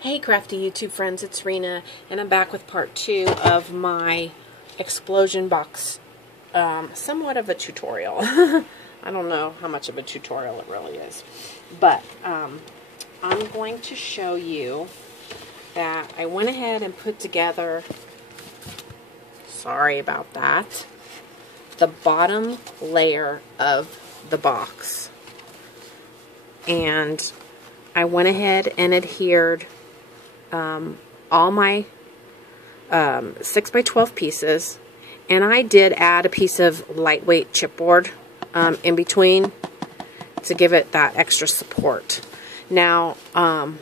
Hey crafty YouTube friends, it's Rena, and I'm back with part 2 of my explosion box, somewhat of a tutorial. I don't know how much of a tutorial it really is, but I'm going to show you that I went ahead and put together, sorry about that, the bottom layer of the box, and I went ahead and adhered all my 6x12 pieces, and I did add a piece of lightweight chipboard in between to give it that extra support. Now, on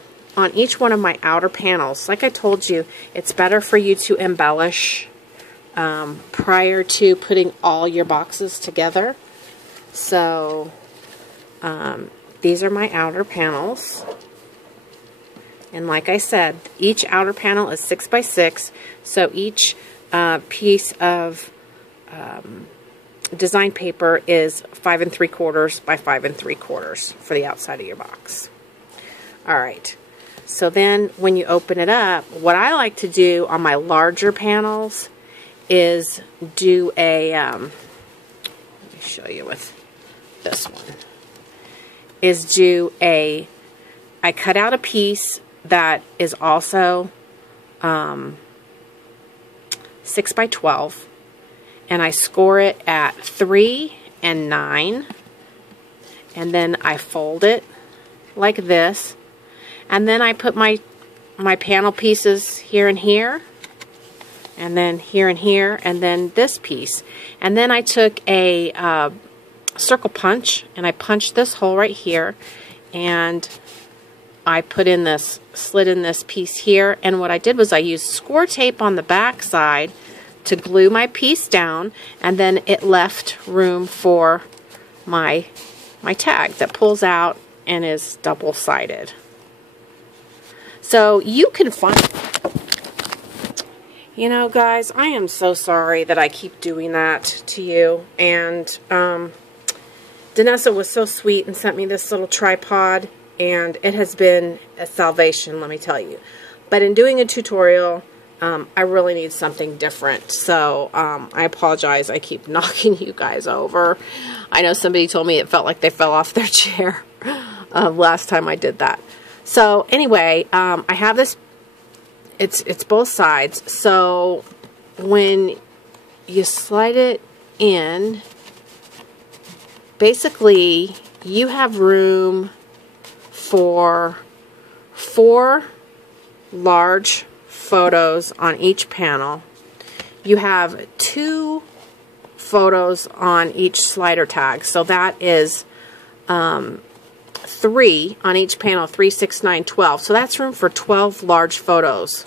each one of my outer panels, like I told you, it's better for you to embellish prior to putting all your boxes together. So, these are my outer panels. And like I said, each outer panel is 6x6, so each piece of design paper is 5 3/4 by 5 3/4 for the outside of your box. Alright, so then when you open it up, what I like to do on my larger panels is do a, let me show you with this one, I cut out a piece that is also 6x12, and I score it at 3 and 9, and then I fold it like this, and then I put my panel pieces here and here, and then here and here, and then this piece, and then I took a circle punch and I punched this hole right here, and I put in this, slid in this piece here, and what I did was I used score tape on the back side to glue my piece down, and then it left room for my tag that pulls out and is double-sided. So you can find, you know guys, I am so sorry that I keep doing that to you, and Danessa was so sweet and sent me this little tripod, and it has been a salvation, let me tell you. But in doing a tutorial, I really need something different. So I apologize. I keep knocking you guys over. I know somebody told me it felt like they fell off their chair last time I did that. So anyway, I have this. It's both sides. So when you slide it in, basically you have room for 4 large photos on each panel. You have 2 photos on each slider tag, so that is 3 on each panel, 3, 6, 9, 12. So that's room for 12 large photos.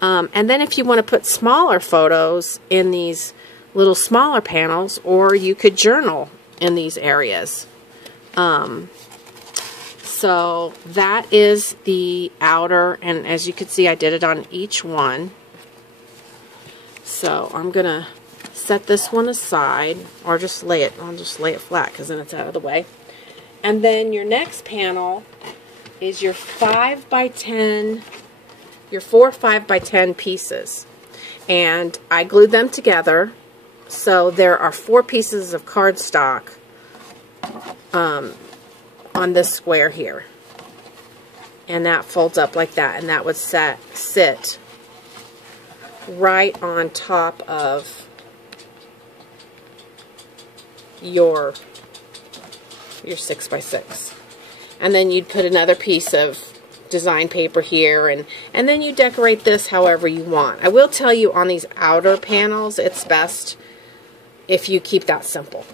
And then if you want to put smaller photos in these little smaller panels, or you could journal in these areas. So that is the outer, and as you can see, I did it on each one. So I'm going to set this one aside, or just lay it, I'll just lay it flat because then it's out of the way. And then your next panel is your 5x10, your 4 5x10 pieces. And I glued them together, so there are 4 pieces of cardstock on this square here, and that folds up like that, and that would sit right on top of your 6x6, and then you'd put another piece of design paper here, and then you decorate this however you want. I will tell you, on these outer panels, it's best if you keep that simple.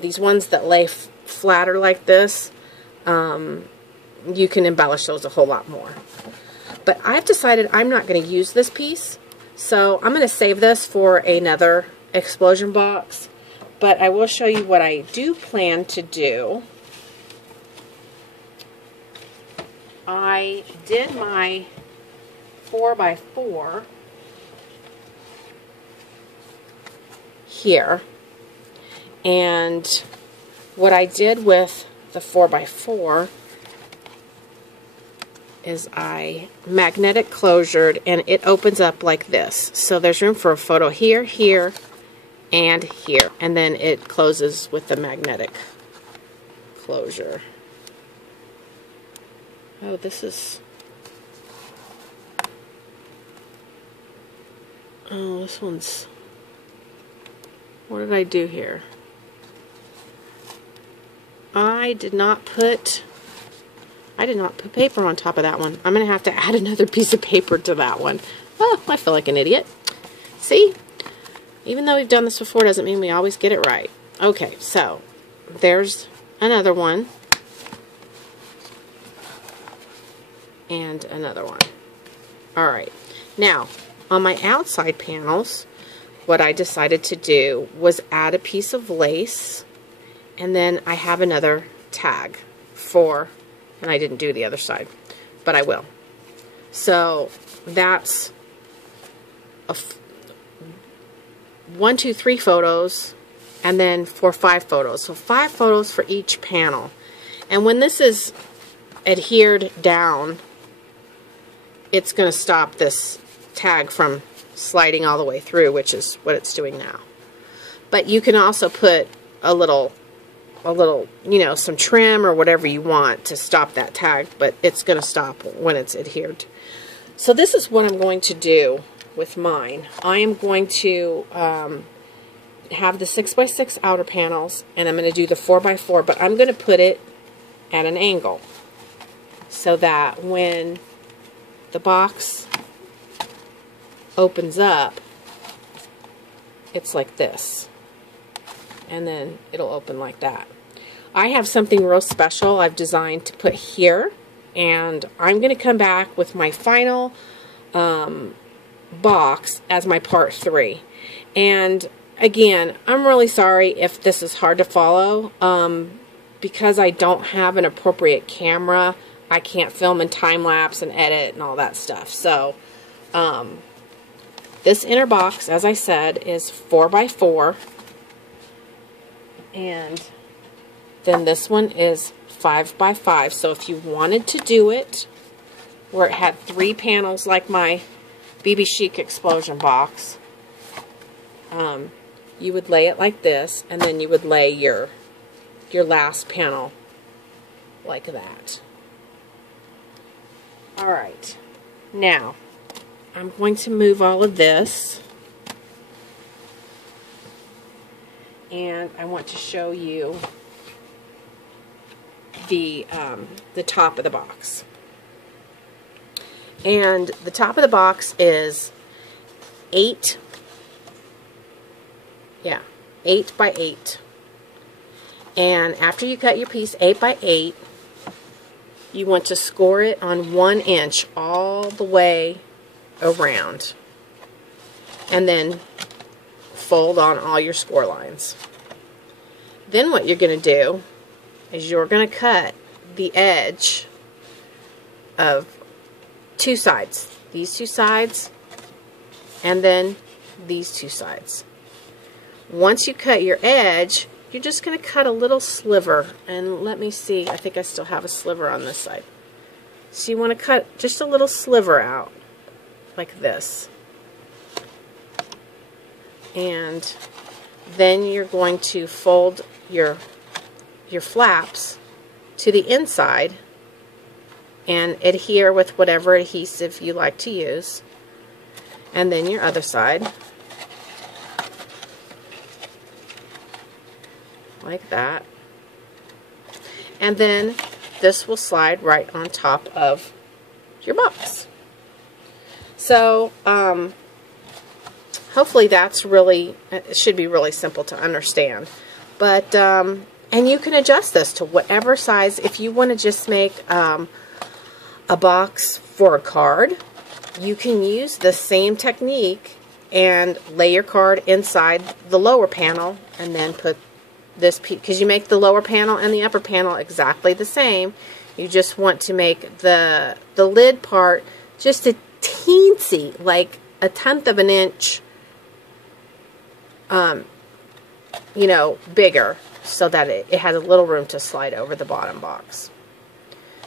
These ones that lay flatter like this, you can embellish those a whole lot more. But I've decided I'm not going to use this piece, so I'm going to save this for another explosion box. But I will show you what I do plan to do. I did my 4x4 here, and what I did with the 4x4 is I magnetic closured, and it opens up like this. So there's room for a photo here, here, and here. And then it closes with the magnetic closure. Oh, this is... Oh, this one's... What did I do here? I did not put paper on top of that one. I'm going to have to add another piece of paper to that one. Oh, I feel like an idiot. See? Even though we've done this before doesn't mean we always get it right. Okay, so there's another one. And another one. Alright. Now, on my outside panels, what I decided to do was add a piece of lace, and then I have another tag for, and I didn't do the other side, but I will. So that's 1, 2, 3 photos, and then 4, 5 photos. So 5 photos for each panel. And when this is adhered down, it's going to stop this tag from sliding all the way through, which is what it's doing now. But you can also put a little, you know, some trim or whatever you want to stop that tag, but it's going to stop when it's adhered. So this is what I'm going to do with mine. I am going to have the 6x6 outer panels, and I'm going to do the 4x4, but I'm going to put it at an angle so that when the box opens up, it's like this, and then it'll open like that. I have something real special I've designed to put here, and I'm going to come back with my final box as my part 3. And again, I'm really sorry if this is hard to follow. Because I don't have an appropriate camera, I can't film in time-lapse and edit and all that stuff. So, this inner box, as I said, is 4x4. And then this one is 5x5. So if you wanted to do it where it had 3 panels like my BB Chic Explosion box, you would lay it like this, and then you would lay your last panel like that. Alright, now I'm going to move all of this, and I want to show you the top of the box. And the top of the box is 8 by 8. And after you cut your piece 8 by 8, you want to score it on 1 inch all the way around, and then fold on all your score lines. Then what you're going to do is you're going to cut the edge of 2 sides. These 2 sides, and then these 2 sides. Once you cut your edge, you're just going to cut a little sliver, and let me see, I think I still have a sliver on this side. So you want to cut just a little sliver out, like this. And then you're going to fold your flaps to the inside and adhere with whatever adhesive you like to use. And then your other side, like that. And then this will slide right on top of your box. So hopefully that's really, it should be really simple to understand. But and you can adjust this to whatever size. If you want to just make a box for a card, you can use the same technique and lay your card inside the lower panel, and then put this piece, because you make the lower panel and the upper panel exactly the same. You just want to make the lid part just a teensy, like 1/10 of an inch, you know, bigger, so that it has a little room to slide over the bottom box.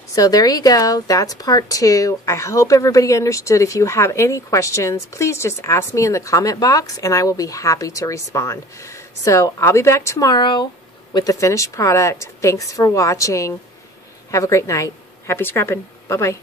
So there you go. That's part 2. I hope everybody understood. If you have any questions, please just ask me in the comment box and I will be happy to respond. So I'll be back tomorrow with the finished product. Thanks for watching. Have a great night. Happy scrapping. Bye-bye.